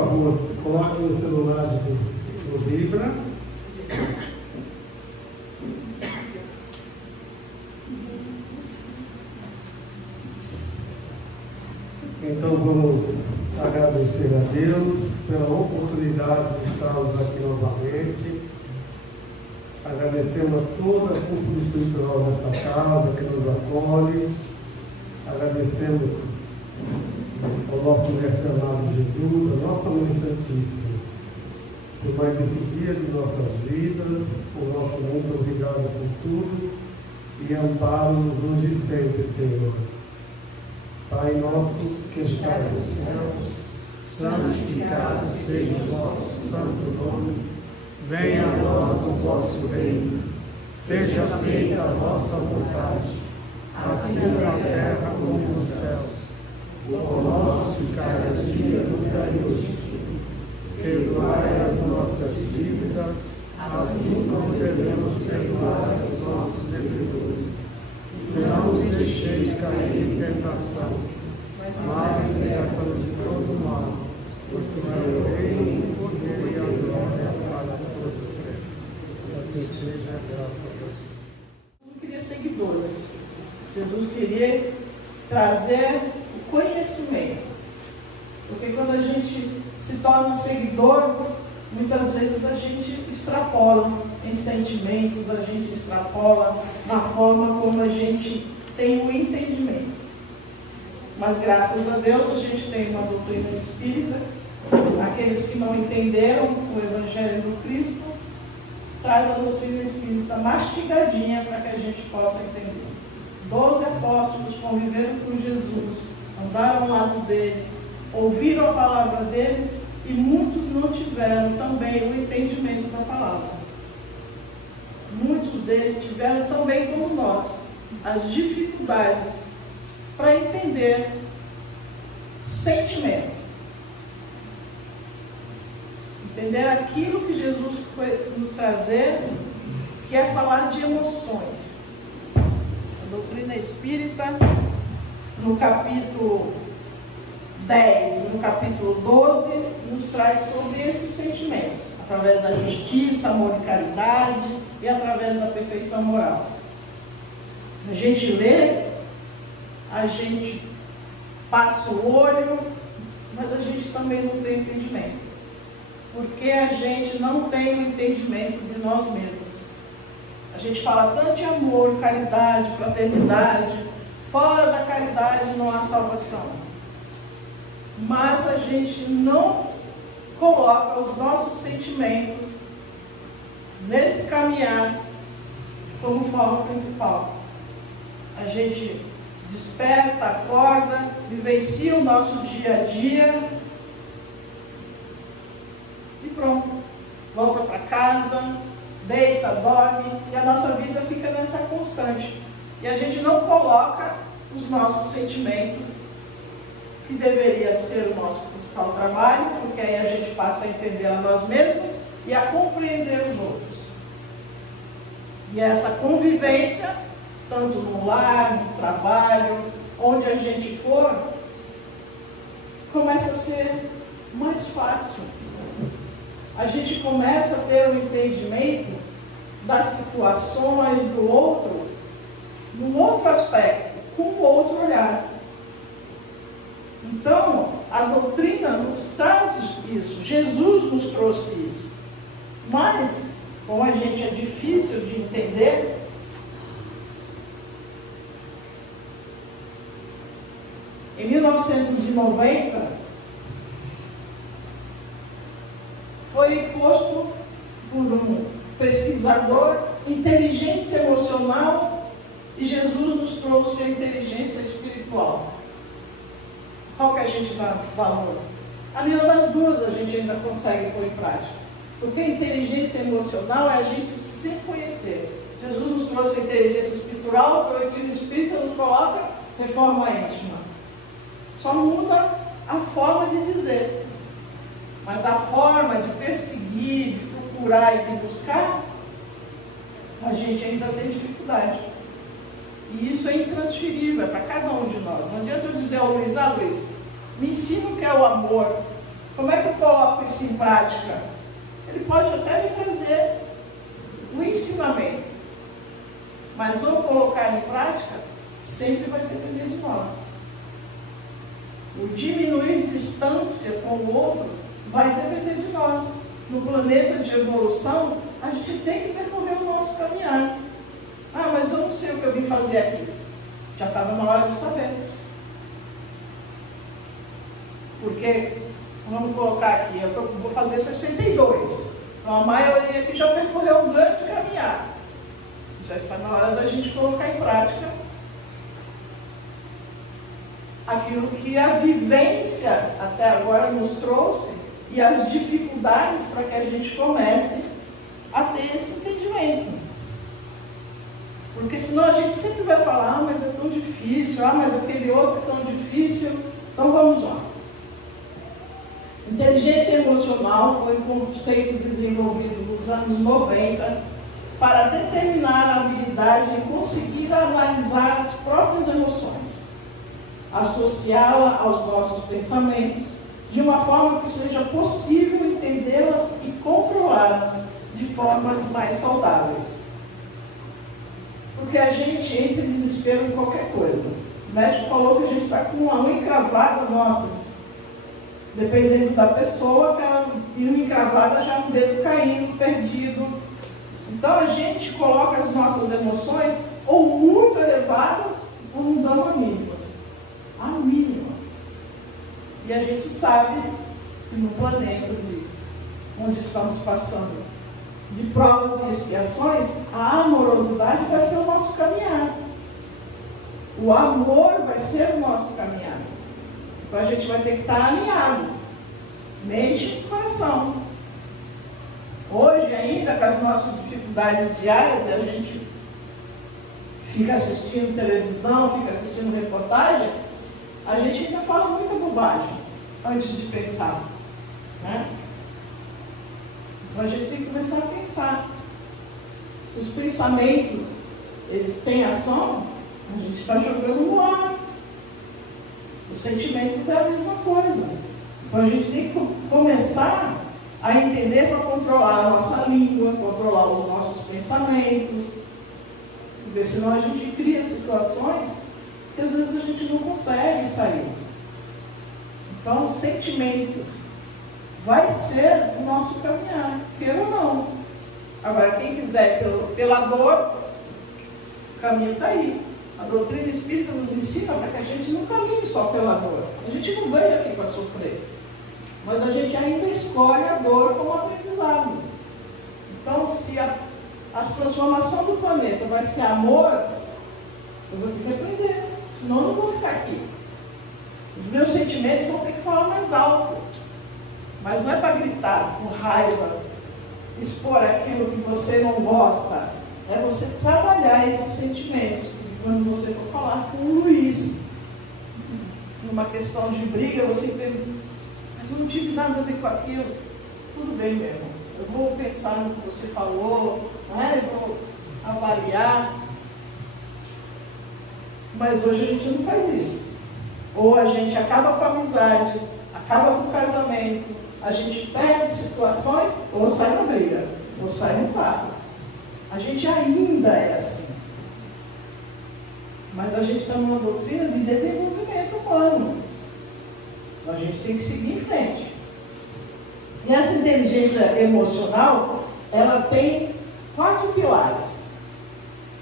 favor, coloque no celular do Vibra. Então vamos agradecer a Deus pela oportunidade de estarmos aqui novamente. Agradecemos a toda a cúpula espiritual desta casa que nos acolhe. Agradecemos ao nosso mestre amado Jesus, a nossa Mãe Santíssima, por mais esse dia de nossas vidas. O nosso muito obrigado por tudo e amparo-nos hoje e sempre, Senhor. Pai nosso que estás nos céus, santificado seja o vosso santo nome. Venha a nós o vosso reino. Seja feita a vossa vontade, assim na terra como nos céus. O pão nosso de cada dia nos dai hoje. Perdoai as nossas dívidas, assim como devemos perdoar aos nossos devedores. Não nos deixeis cair em tentação, mas liberta-nos de todo mal, porque é o reino, o poder e a glória para todos sempre. Assim seja, graças a Deus. Não queria seguidores. Jesus queria trazer o conhecimento. Porque quando a gente se torna seguidor, muitas vezes a gente extrapola em sentimentos, a gente extrapola na forma como a gente tem o entendimento. Mas graças a Deus a gente tem uma doutrina espírita. Aqueles que não entenderam o Evangelho do Cristo, traz a doutrina espírita mastigadinha para que a gente possa entender. 12 apóstolos conviveram com Jesus, andaram ao lado dele, ouviram a palavra dele, e muitos não tiveram também o entendimento da palavra. Muitos deles tiveram também, como nós, as dificuldades para entender sentimento. Entender aquilo que Jesus foi nos trazer, que é falar de emoções. A doutrina espírita, no capítulo 10, no capítulo 12, nos traz sobre esses sentimentos, através da justiça, amor e caridade e através da perfeição moral. A gente lê, a gente passa o olho, mas a gente também não tem entendimento. Porque a gente não tem o entendimento de nós mesmos. A gente fala tanto de amor, caridade, fraternidade. Fora da caridade não há salvação. Mas a gente não coloca os nossos sentimentos nesse caminhar como forma principal. A gente desperta, acorda, vivencia o nosso dia a dia e pronto. Volta para casa, deita, dorme e a nossa vida fica nessa constante. E a gente não coloca os nossos sentimentos, que deveria ser o nosso principal trabalho, porque aí a gente passa a entender a nós mesmos e a compreender os outros. E essa convivência, tanto no lar, no trabalho, onde a gente for, começa a ser mais fácil. A gente começa a ter um entendimento das situações do outro, num outro aspecto, com um outro olhar. Então, a doutrina nos traz isso, Jesus nos trouxe isso. Mas, como a gente é difícil de entender, em 1990, foi posto por um pesquisador inteligência emocional e Jesus nos trouxe a inteligência espiritual. Qual que a gente dá valor? Ali das duas a gente ainda consegue pôr em prática. Porque a inteligência emocional é a gente se conhecer. Jesus nos trouxe a inteligência espiritual, o Espírito nos coloca de forma íntima. Só muda a forma de dizer. Mas a forma de perseguir, de procurar e de buscar, a gente ainda tem dificuldade. E isso é intransferível, é para cada um de nós. Não adianta eu dizer ao Luiz, Luiz, me ensina o que é o amor. Como é que eu coloco isso em prática? Ele pode até me trazer o ensinamento, mas ou colocar em prática sempre vai depender de nós. O diminuir distância com o outro vai depender de nós. No planeta de evolução, a gente tem que percorrer o nosso caminhar. Ah, mas eu não sei o que eu vim fazer aqui. Já estava na hora de saber. Porque, vamos colocar aqui, eu vou fazer 62. Então a maioria aqui já percorreu um grande caminhar. Já está na hora da gente colocar em prática aquilo que a vivência até agora nos trouxe e as dificuldades para que a gente comece a ter esse entendimento. Porque senão a gente sempre vai falar, ah, mas é tão difícil, ah, mas aquele outro é tão difícil. Então vamos lá. Inteligência emocional foi um conceito desenvolvido nos anos 90 para determinar a habilidade em conseguir analisar as próprias emoções, associá-la aos nossos pensamentos, de uma forma que seja possível entendê-las e controlá-las de formas mais saudáveis. Porque a gente entra em desespero em qualquer coisa. O médico falou que a gente está com uma unha encravada, nossa, dependendo da pessoa, e uma encravada já um dedo caindo, perdido. Então a gente coloca as nossas emoções ou muito elevadas ou não dão a mínimas. A mínima. E a gente sabe que no planeta onde estamos passando de provas e expiações, a amorosidade vai ser o nosso caminhar. O amor vai ser o nosso caminhar. Então a gente vai ter que estar alinhado, mente e coração. Hoje ainda, com as nossas dificuldades diárias, a gente fica assistindo televisão, fica assistindo reportagem, a gente ainda fala muita bobagem antes de pensar, né? Então a gente tem que começar a pensar. Se os pensamentos, eles têm ação, a gente está jogando no ar. Os sentimentos é a mesma coisa. Então a gente tem que começar a entender para controlar a nossa língua, controlar os nossos pensamentos, porque senão a gente cria situações que às vezes a gente não consegue sair. Então o sentimento vai ser o nosso caminhar, queira ou não. Agora, quem quiser pela dor, o caminho está aí. A doutrina espírita nos ensina para que a gente não caminhe só pela dor. A gente não veio aqui para sofrer, mas a gente ainda escolhe a dor como aprendizado. Então, se a transformação do planeta vai ser amor, eu vou ter que aprender, senão eu não vou ficar aqui. Os meus sentimentos vão ter que falar mais alto. Mas não é para gritar com raiva, expor aquilo que você não gosta. É você trabalhar esses sentimentos. Quando você for falar com o Luiz, numa questão de briga, você entende, mas eu não tive nada a ver com aquilo. Tudo bem, meu irmão. Eu vou pensar no que você falou, né? Eu vou avaliar. Mas hoje a gente não faz isso. Ou a gente acaba com a amizade, acaba com o casamento, a gente perde situações, ou sai na briga, ou sai no carro. A gente ainda é assim. Mas a gente está numa doutrina de desenvolvimento humano. Então a gente tem que seguir em frente. E essa inteligência emocional, ela tem 4 pilares.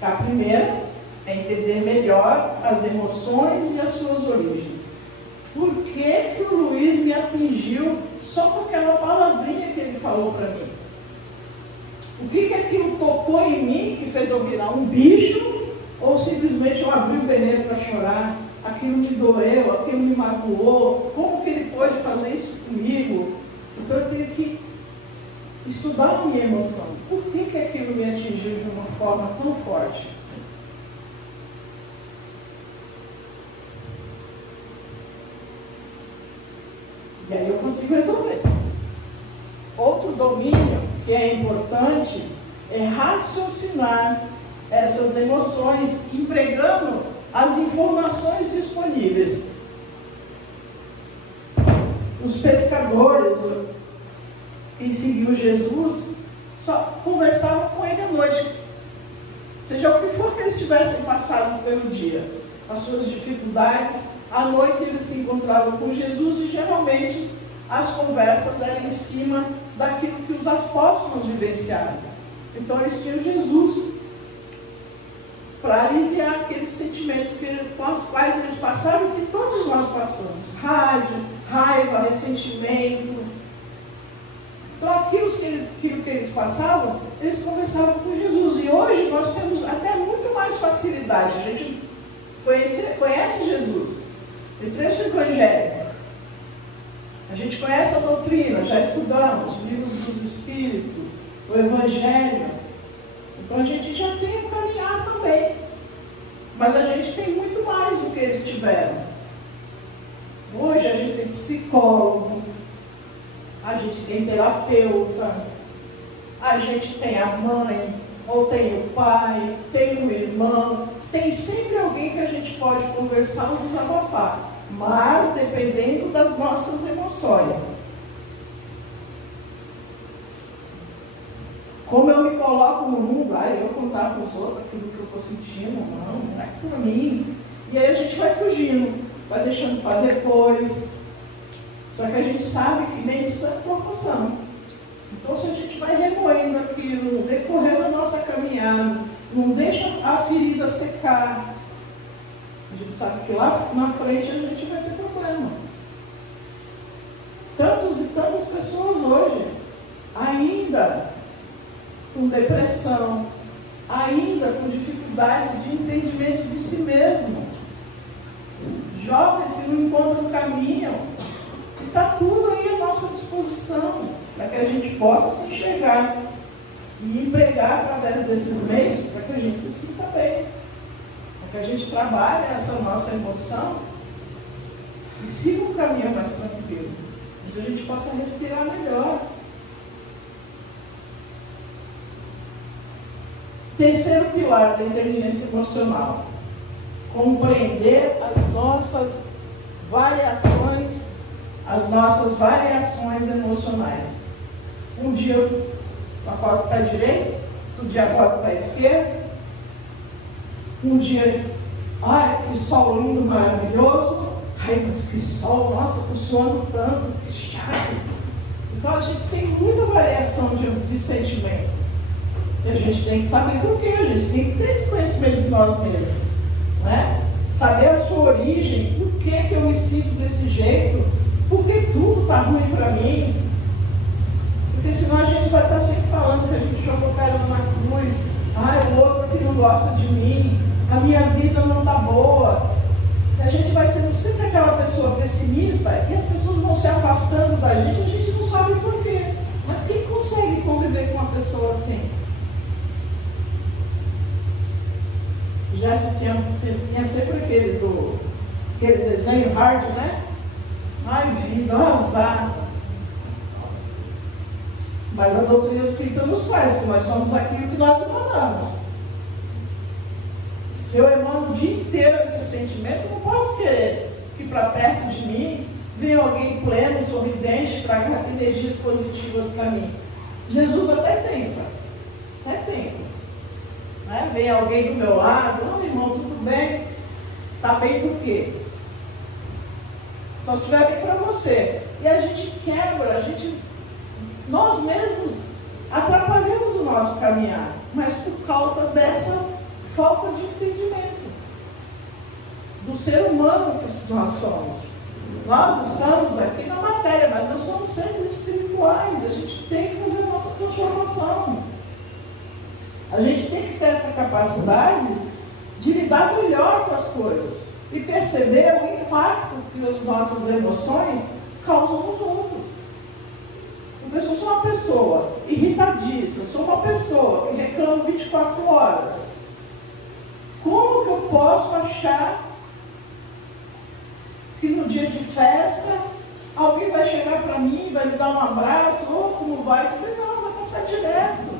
A primeira é entender melhor as emoções e as suas origens. Por que o Luiz me atingiu só por aquela palavrinha que ele falou para mim? O que aquilo tocou em mim que fez eu virar um bicho? Ou simplesmente eu abri o veneno para chorar? Aquilo me doeu, aquilo me magoou. Como que ele pode fazer isso comigo? Então eu tenho que estudar a minha emoção. Por que aquilo me atingiu de uma forma tão forte? E aí eu consigo resolver. Outro domínio que é importante é raciocinar essas emoções, empregando as informações disponíveis. Os pescadores que seguiu Jesus só conversavam com ele à noite. Seja o que for que eles tivessem passado pelo dia, as suas dificuldades, à noite eles se encontravam com Jesus e geralmente as conversas eram em cima daquilo que os apóstolos vivenciaram. Então eles tinham Jesus para aliviar aqueles sentimentos com os quais eles passaram e que todos nós passamos. Raiva, ressentimento. Então aquilo que eles passavam, eles conversavam com Jesus. E hoje nós temos até muito mais facilidade. A gente conhece Jesus, ele trouxe o Evangelho. A gente conhece a doutrina, já estudamos o livro dos Espíritos, o Evangelho. Então a gente já tem o caminhar também. Mas a gente tem muito mais do que eles tiveram. Hoje a gente tem psicólogo, a gente tem terapeuta, a gente tem a mãe, ou tem o pai, tem o irmão. Tem sempre alguém que a gente pode conversar ou desabafar. Mas dependendo das nossas emoções. Como eu me coloco no mundo, eu contar para os outros aquilo que eu estou sentindo, não é por mim. E aí a gente vai fugindo, vai deixando para depois. Só que a gente sabe que nem santo corrupção. Então se a gente vai remoendo aquilo, no decorrer da nossa caminhada, não deixa a ferida secar, a gente sabe que lá na frente a gente vai ter problema. Tantas e tantas pessoas hoje, ainda com depressão, ainda com dificuldades de entendimento de si mesmo. Jovens que não encontram o caminho. E está tudo aí à nossa disposição, para que a gente possa se enxergar e empregar através desses meios, para que a gente se sinta bem. Para que a gente trabalhe essa nossa emoção e siga um caminho mais tranquilo, para que a gente possa respirar melhor. Terceiro pilar da inteligência emocional: compreender as nossas variações emocionais. Um dia eu acordo para a direita, outro dia eu acordo para a esquerda. Um dia, que sol lindo, maravilhoso. Mas que sol, nossa, estou suando tanto, que chato. Então a gente tem muita variação de sentimento. E a gente tem que saber por quê, a gente tem que ter esse conhecimento de nós mesmos, né? Saber a sua origem, por que eu me sinto desse jeito, por que tudo está ruim para mim. Porque senão a gente vai estar sempre falando que a gente jogou cara numa cruz, o outro aqui não gosta de mim, a minha vida não está boa. E a gente vai sendo sempre aquela pessoa pessimista e as pessoas vão se afastando da gente, a gente não sabe por quê. Mas quem consegue conviver com uma pessoa assim? Já tinha sempre aquele desenho hard, né? Vida, azar. Mas a doutrina espírita nos faz, que nós somos aquilo que nós emanamos. Se eu emano o dia inteiro esse sentimento, eu não posso querer que para perto de mim venha alguém pleno, sorridente, traga energias positivas para mim. Jesus até tenta. Né? Vem alguém do meu lado, irmão, tudo bem? Está bem do quê? Só se estiver bem para você. E a gente quebra, nós mesmos atrapalhamos o nosso caminhar, mas por causa dessa falta de entendimento do ser humano que nós somos. Nós estamos aqui na matéria, mas nós somos seres espirituais, a gente tem que fazer a nossa transformação. A gente tem que ter essa capacidade de lidar melhor com as coisas e perceber o impacto que as nossas emoções causam nos outros. Porque se eu sou uma pessoa irritadiça, sou uma pessoa que reclama 24 horas, como que eu posso achar que no dia de festa alguém vai chegar para mim, vai me dar um abraço, ou como vai? Não, vai passar direto.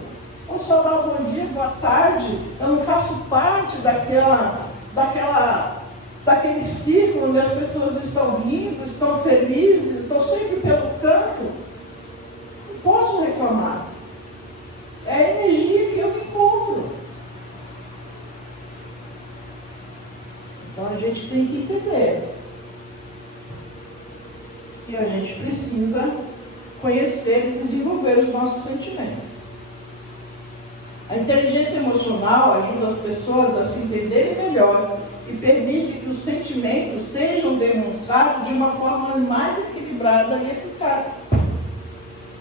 Ou só dar um bom dia, boa tarde. Eu não faço parte daquela daquele círculo onde as pessoas estão rindo, estão felizes, estão sempre pelo canto, não posso reclamar. É a energia que eu encontro. Então a gente tem que entender que a gente precisa conhecer e desenvolver os nossos sentimentos. A inteligência emocional ajuda as pessoas a se entenderem melhor e permite que os sentimentos sejam demonstrados de uma forma mais equilibrada e eficaz.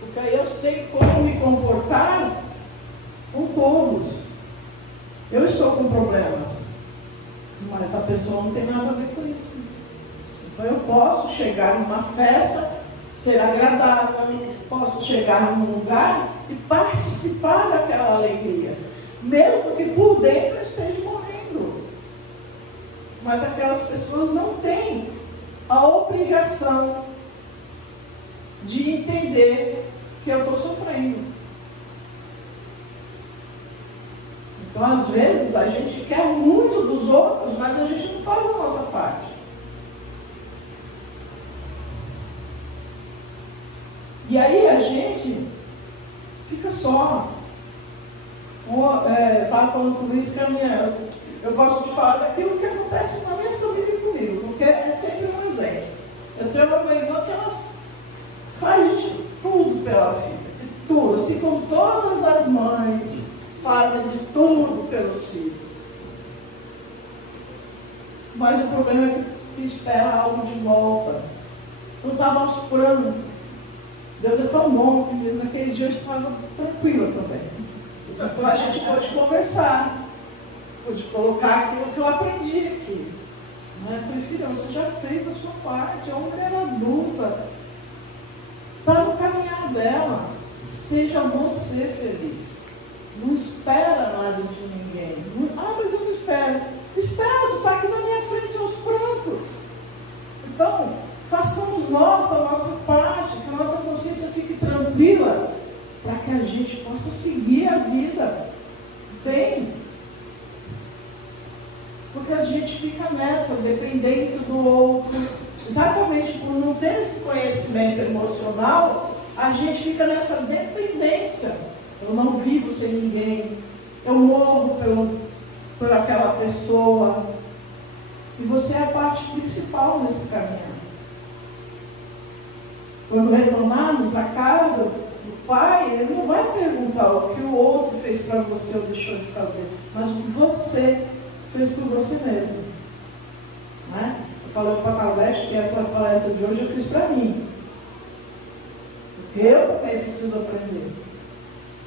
Porque aí eu sei como me comportar com todos. Eu estou com problemas, mas a pessoa não tem nada a ver com isso. Então eu posso chegar numa festa, ser agradável, posso chegar num lugar e participar daquela alegria, mesmo que por dentro eu esteja morrendo. Mas aquelas pessoas não têm a obrigação de entender que eu estou sofrendo. Então, às vezes, a gente quer muito dos outros, mas a gente não faz a nossa parte. E aí a gente fica só. Eu estava falando com isso que eu gosto de falar daquilo que acontece na minha família e comigo, porque é sempre um exemplo. Eu tenho uma irmã que ela faz de tudo pela filha, de tudo, assim como todas as mães fazem de tudo pelos filhos. Mas o problema é que espera algo de volta. Não estava aos prantos. Deus é tão bom que naquele dia eu estava tranquila também. Então a gente pode conversar, pode colocar aquilo que eu aprendi aqui. Eu falei, filha, você já fez a sua parte, é uma mulher adulta, está no caminhar dela, seja você feliz. Não espera nada de ninguém. Mas eu não espero. Espera, tu está aqui na minha frente aos prantos. Então, façamos nós a nossa parte, que a nossa consciência fique tranquila, para que a gente possa seguir a vida bem. Porque a gente fica nessa dependência do outro. Exatamente por não ter esse conhecimento emocional, a gente fica nessa dependência. Eu não vivo sem ninguém, eu morro por aquela pessoa. E você é a parte principal nesse caminho. Quando retornarmos à casa do Pai, Ele não vai perguntar o que o outro fez para você ou deixou de fazer, mas o que você fez por você mesmo. Né? Eu falei para a Calvete que essa palestra de hoje eu fiz para mim. Porque eu também preciso aprender.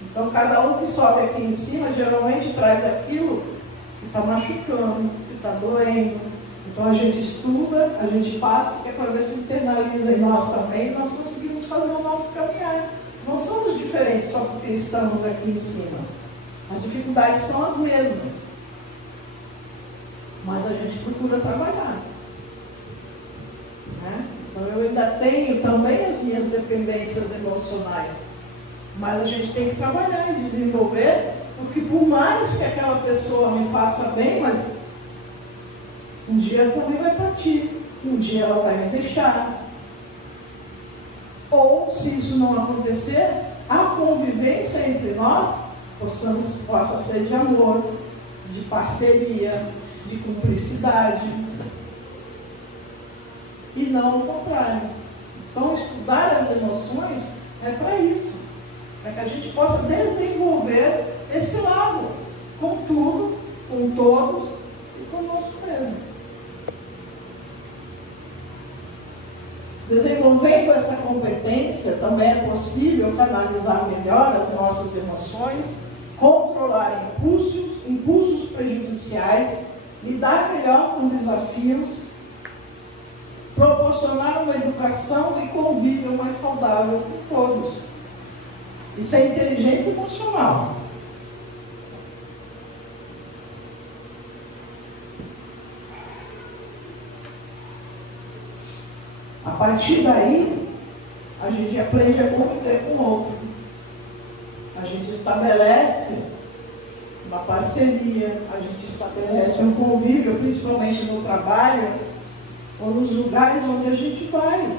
Então, cada um que sobe aqui em cima, geralmente traz aquilo que está machucando, que está doendo. Então, a gente estuda, a gente passa, que é para ver se internaliza em nós também, e nós conseguimos fazer o nosso caminhar. Não somos diferentes só porque estamos aqui em cima. As dificuldades são as mesmas. Mas a gente procura trabalhar. Né? Então, eu ainda tenho também as minhas dependências emocionais. Mas a gente tem que trabalhar e desenvolver, porque por mais que aquela pessoa me faça bem, mas um dia ela também vai partir, um dia ela vai me deixar. Ou, se isso não acontecer, a convivência entre nós possa ser de amor, de parceria, de cumplicidade, e não o contrário. Então, estudar as emoções é para isso. Para que a gente possa desenvolver esse lado com tudo, com todos e conosco mesmo. Desenvolvendo essa competência, também é possível canalizar melhor as nossas emoções, controlar impulsos prejudiciais, lidar melhor com desafios, proporcionar uma educação e convívio mais saudável com todos. Isso é inteligência emocional. A partir daí, a gente aprende a conviver com o outro. A gente estabelece uma parceria, a gente estabelece um convívio, principalmente no trabalho ou nos lugares onde a gente vai.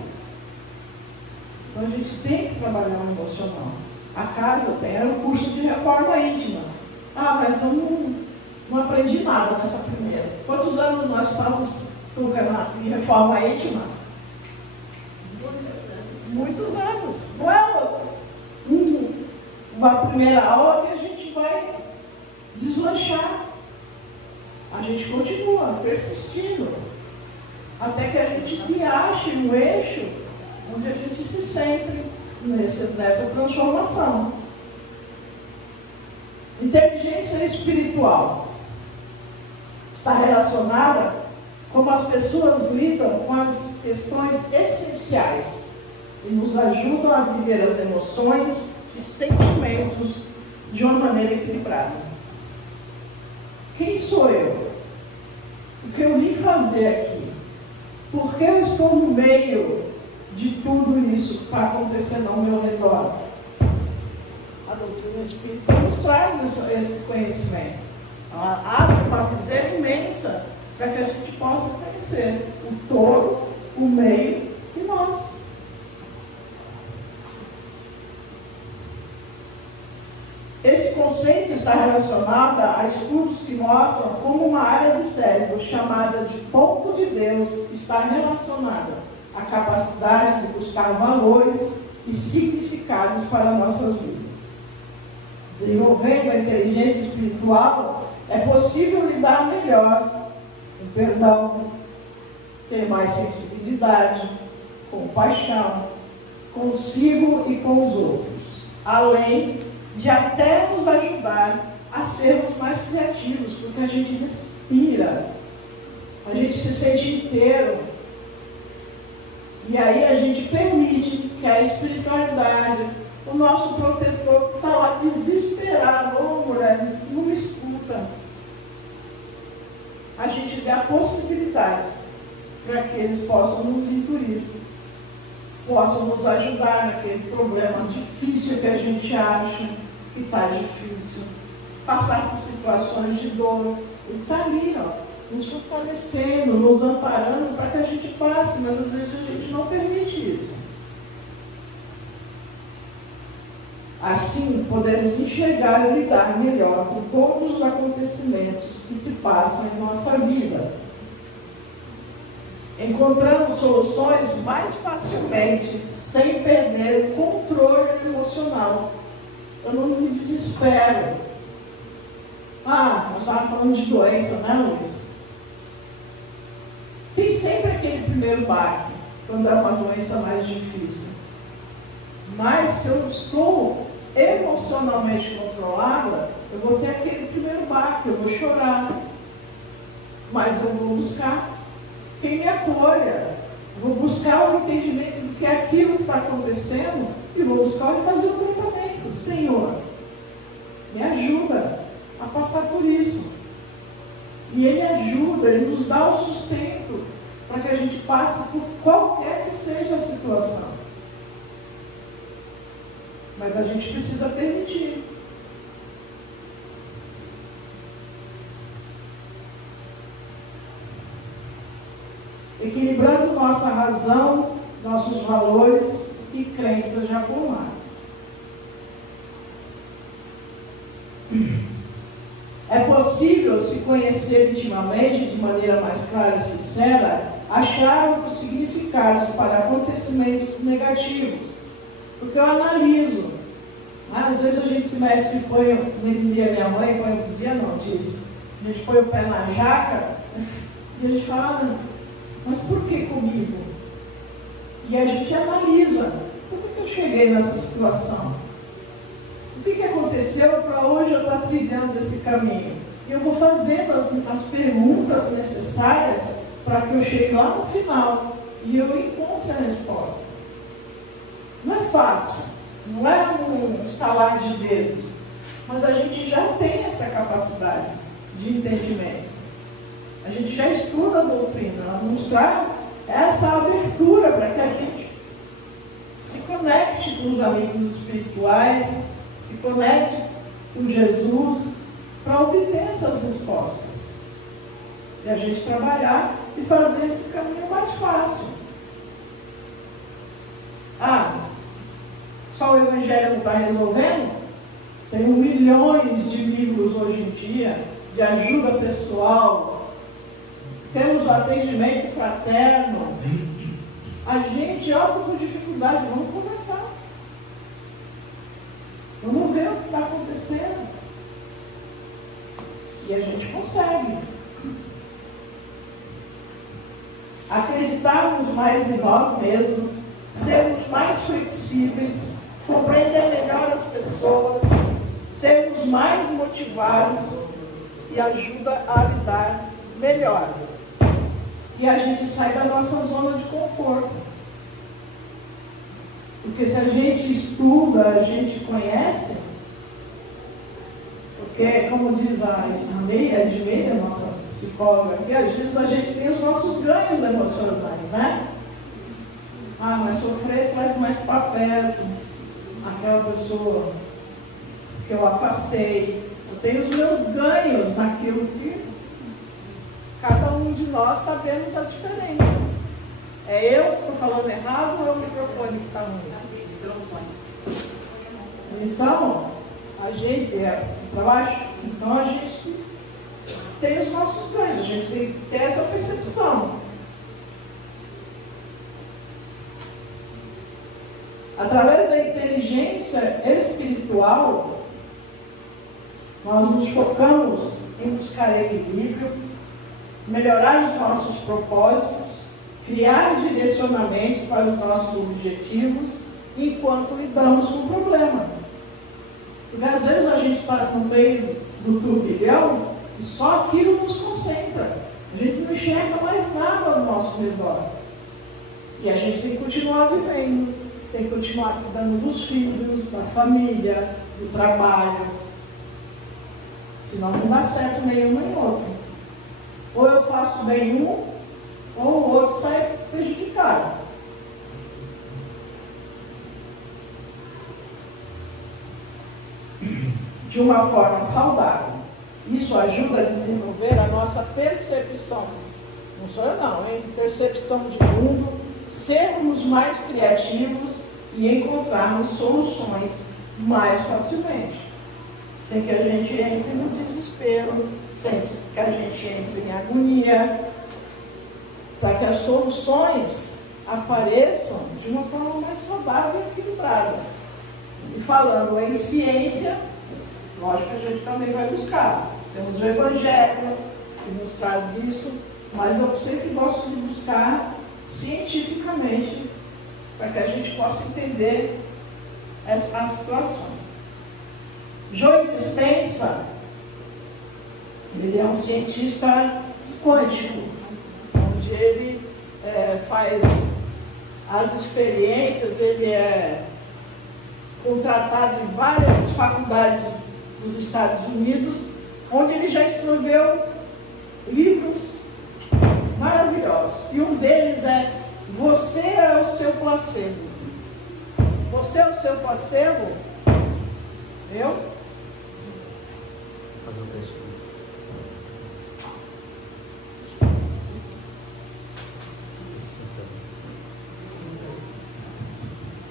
Então a gente tem que trabalhar o emocional. A casa tem o curso de reforma íntima. Ah, mas eu não aprendi nada nessa primeira. Quantos anos nós estamos em reforma íntima? Muitos anos. Não é uma primeira aula que a gente vai deslanchar. A gente continua persistindo até que a gente se ache no eixo onde a gente se centre nessa transformação. Inteligência espiritual está relacionada como as pessoas lidam com as questões essenciais e nos ajudam a viver as emoções e sentimentos de uma maneira equilibrada. Quem sou eu? O que eu vim fazer aqui? Por que eu estou no meio de tudo isso que está acontecendo ao meu redor? A doutrina espírita nos traz esse conhecimento. Ela abre uma visão imensa para que a gente possa conhecer o todo, o meio e nós. Esse conceito está relacionado a estudos que mostram como uma área do cérebro chamada de ponto de Deus está relacionada à capacidade de buscar valores e significados para nossas vidas. Desenvolvendo a inteligência espiritual, é possível lidar melhor com perdão, ter mais sensibilidade, compaixão, consigo e com os outros, além de até nos ajudar a sermos mais criativos, porque a gente respira, a gente se sente inteiro, e aí a gente permite que a espiritualidade, o nosso protetor está lá desesperado, mulher, não me escuta. A gente dá a possibilidade para que eles possam nos intuir, possam nos ajudar naquele problema difícil que a gente acha que está difícil, passar por situações de dor. Ele está ali, nos fortalecendo, nos amparando para que a gente passe, mas às vezes a gente não permite isso. Assim, podemos enxergar e lidar melhor com todos os acontecimentos que se passam em nossa vida, encontrando soluções mais facilmente, sem perder o controle emocional. Eu não me desespero. Nós estávamos falando de doença, né, Luiz? Tem sempre aquele primeiro baque, quando é uma doença mais difícil. Mas se eu estou emocionalmente controlada, eu vou ter aquele primeiro baque, eu vou chorar. Mas eu vou buscar quem me acolha. Eu vou buscar o entendimento do que é aquilo que está acontecendo e vou buscar e fazer o tratamento. Senhor, me ajuda a passar por isso. E Ele ajuda, Ele nos dá o sustento para que a gente passe por qualquer que seja a situação. Mas a gente precisa permitir. Equilibrando nossa razão, nossos valores e crenças já formadas. É possível se conhecer intimamente, de maneira mais clara e sincera, achar outros significados para acontecimentos negativos. Porque eu analiso. Às vezes a gente se mete e põe, me dizia minha mãe, diz, a gente põe o pé na jaca e a gente fala, mas por que comigo? E a gente analisa, por que eu cheguei nessa situação? O que aconteceu para hoje eu estar trilhando esse caminho? E eu vou fazendo as perguntas necessárias para que eu chegue lá no final e eu encontre a resposta. Não é fácil, não é um estalar de dedos, mas a gente já tem essa capacidade de entendimento. A gente já estuda a doutrina, ela nos traz essa abertura para que a gente se conecte com os amigos espirituais, se conecte com Jesus para obter essas respostas. E a gente trabalhar e fazer esse caminho mais fácil. Só o Evangelho não está resolvendo? Tem milhões de livros hoje em dia de ajuda pessoal. Temos o atendimento fraterno. A gente olha com dificuldade, vamos conversar. Vamos ver o que está acontecendo. E a gente consegue. Acreditarmos mais em nós mesmos, sermos mais flexíveis, compreender melhor as pessoas, sermos mais motivados e ajuda a lidar melhor. E a gente sai da nossa zona de conforto. Porque se a gente estuda, a gente conhece, porque, como diz a Edmeia, nossa psicóloga, que às vezes a gente tem os nossos ganhos emocionais, né? Mas sofrer traz mais para perto aquela pessoa que eu afastei. Eu tenho os meus ganhos naquilo que cada um de nós sabemos a diferença. É eu que estou falando errado ou é o microfone que está ruim? Então, a gente para baixo, então a gente tem os nossos ganhos, a gente tem que ter essa percepção. Através da inteligência espiritual, nós nos focamos em buscar equilíbrio, melhorar os nossos propósitos, criar direcionamentos para os nossos objetivos, enquanto lidamos com o problema. Porque às vezes a gente está no meio do turbilhão e só aquilo nos concentra. A gente não enxerga mais nada ao nosso redor. E a gente tem que continuar vivendo, tem que continuar cuidando dos filhos, da família, do trabalho. Senão não dá certo nenhum nem outro. Ou eu faço bem um, ou o outro sai prejudicado. De uma forma saudável. Isso ajuda a desenvolver a nossa percepção. Não sou eu não, hein? Percepção de mundo, sermos mais criativos e encontrarmos soluções mais facilmente. Sem que a gente entre no desespero, sem que a gente entre em agonia, para que as soluções apareçam de uma forma mais saudável e equilibrada. E falando em ciência, lógico que a gente também vai buscar. Temos o Evangelho, que nos traz isso, mas eu sempre gosto de buscar cientificamente, para que a gente possa entender essas situações. Joe Dispenza, ele é um cientista quântico, onde ele faz as experiências, ele é contratado em várias faculdades dos Estados Unidos, onde ele já escreveu livros maravilhosos. E um deles é Você é o seu placebo. Você é o seu placebo? Eu? Faz um teste com isso.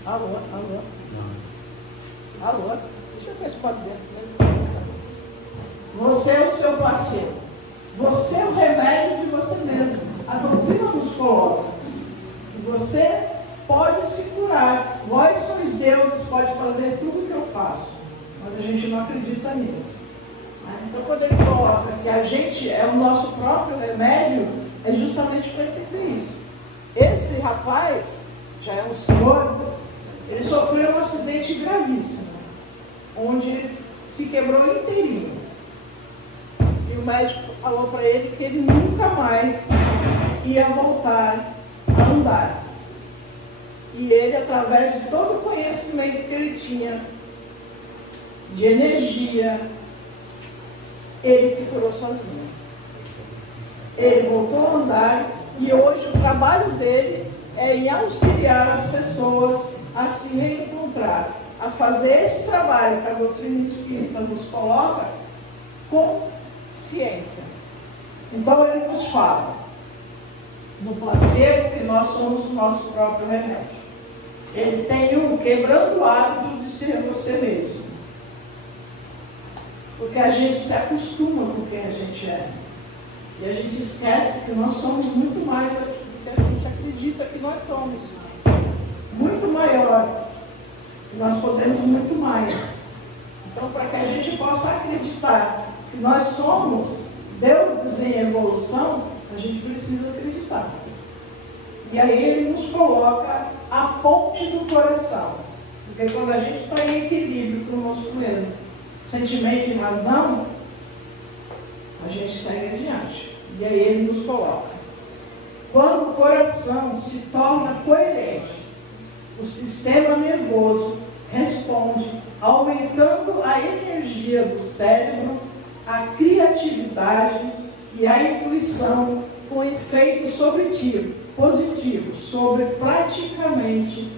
Alô? Não. Alô? Deixa eu ver se pode dentro. Você é o seu placebo. Você é o remédio de você mesmo. A doutrina nos coloca que você pode se curar. Vós sois deuses, pode fazer tudo o que eu faço. Mas a gente não acredita nisso. Então, quando ele coloca que a gente é o nosso próprio remédio, é justamente para entender isso. Esse rapaz, já é um senhor, ele sofreu um acidente gravíssimo, onde ele se quebrou inteirinho. E o médico falou para ele que ele nunca mais ia voltar a andar. E ele, através de todo o conhecimento que ele tinha, de energia, ele se curou sozinho. Ele voltou a andar e hoje o trabalho dele é em auxiliar as pessoas a se reencontrar, a fazer esse trabalho que a doutrina espírita nos coloca, com ciência. Então ele nos fala no placebo que nós somos o nosso próprio remédio. Ele tem um quebrando o hábito de ser você mesmo. Porque a gente se acostuma com quem a gente é. E a gente esquece que nós somos muito mais do que a gente acredita que nós somos. Muito maior. E nós podemos muito mais. Então, para que a gente possa acreditar que nós somos deuses em evolução, a gente precisa acreditar. E aí ele nos coloca a ponte do coração. Porque quando a gente está em equilíbrio conosco mesmo, sentimento e razão, a gente segue adiante. E aí ele nos coloca. Quando o coração se torna coerente, o sistema nervoso responde, aumentando a energia do cérebro, a criatividade e a intuição, com efeito positivo sobre praticamente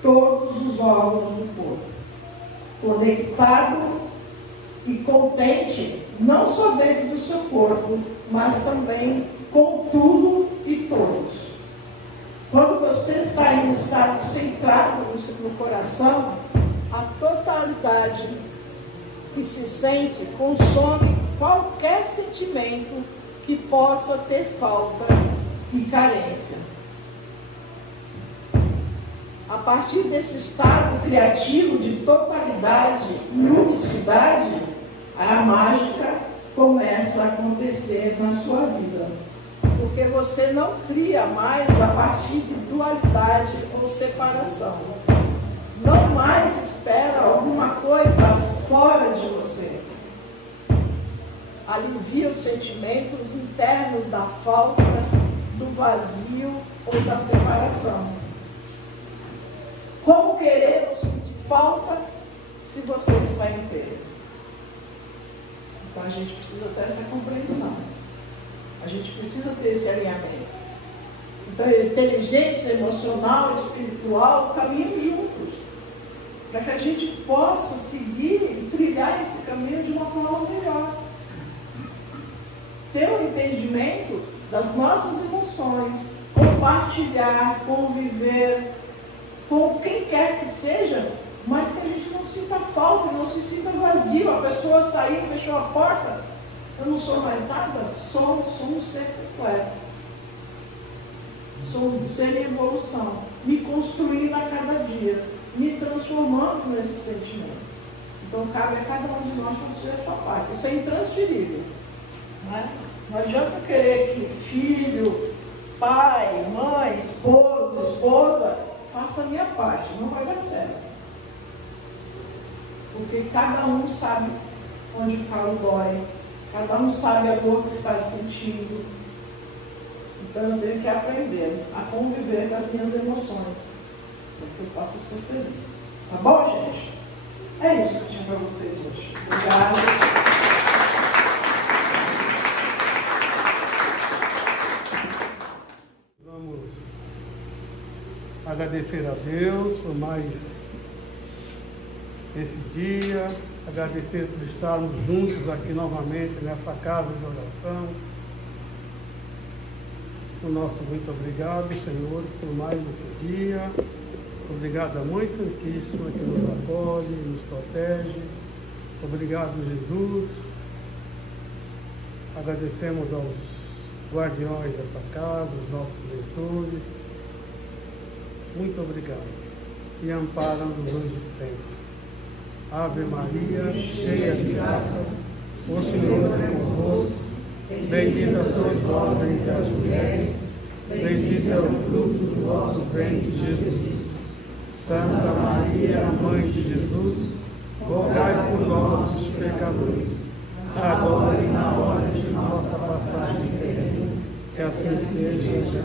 todos os órgãos do corpo. Conectado e contente, não só dentro do seu corpo, mas também com tudo e todos. Quando você está em um estado centrado no coração, a totalidade que se sente consome qualquer sentimento que possa ter falta e carência. A partir desse estado criativo de totalidade e unicidade, a mágica começa a acontecer na sua vida. Porque você não cria mais a partir de dualidade ou separação. Não mais espera alguma coisa fora de você. Alivia os sentimentos internos da falta, do vazio ou da separação. Como querer ou sentir falta se você está inteiro? Então a gente precisa ter essa compreensão. A gente precisa ter esse alinhamento. Então a inteligência emocional e espiritual caminham juntos. Para que a gente possa seguir e trilhar esse caminho de uma forma melhor. Ter um entendimento das nossas emoções, compartilhar, conviver com quem quer que seja, mas que a gente não sinta falta, não se sinta vazio. A pessoa saiu, fechou a porta, eu não sou mais nada, sou um ser completo. Sou um ser em evolução, me construindo a cada dia, me transformando nesses sentimentos. Então cabe a cada um de nós fazer a sua parte. Isso é intransferível. Não adianta querer que filho, pai, mãe, esposo, esposa, faça a minha parte, não vai dar certo. Porque cada um sabe onde o calo dói, cada um sabe a dor que está sentindo. Então eu tenho que aprender a conviver com as minhas emoções, para que eu possa ser feliz. Tá bom, gente? É isso que eu tinha para vocês hoje. Obrigada. Agradecer a Deus por mais esse dia, agradecer por estarmos juntos aqui novamente nessa casa de oração. O nosso muito obrigado, Senhor, por mais esse dia. Obrigado à Mãe Santíssima que nos acolhe, nos protege. Obrigado, Jesus. Agradecemos aos guardiões dessa casa, os nossos leitores. Muito obrigado. E ampara-nos hoje e sempre. Ave Maria, cheia de graça, o Senhor é convosco. Bendita sois vós entre as mulheres, bendito é o fruto do vosso ventre, Jesus. Santa Maria, Mãe de Jesus, rogai por nós, os pecadores, agora e na hora de nossa passagem terrena. Que assim seja.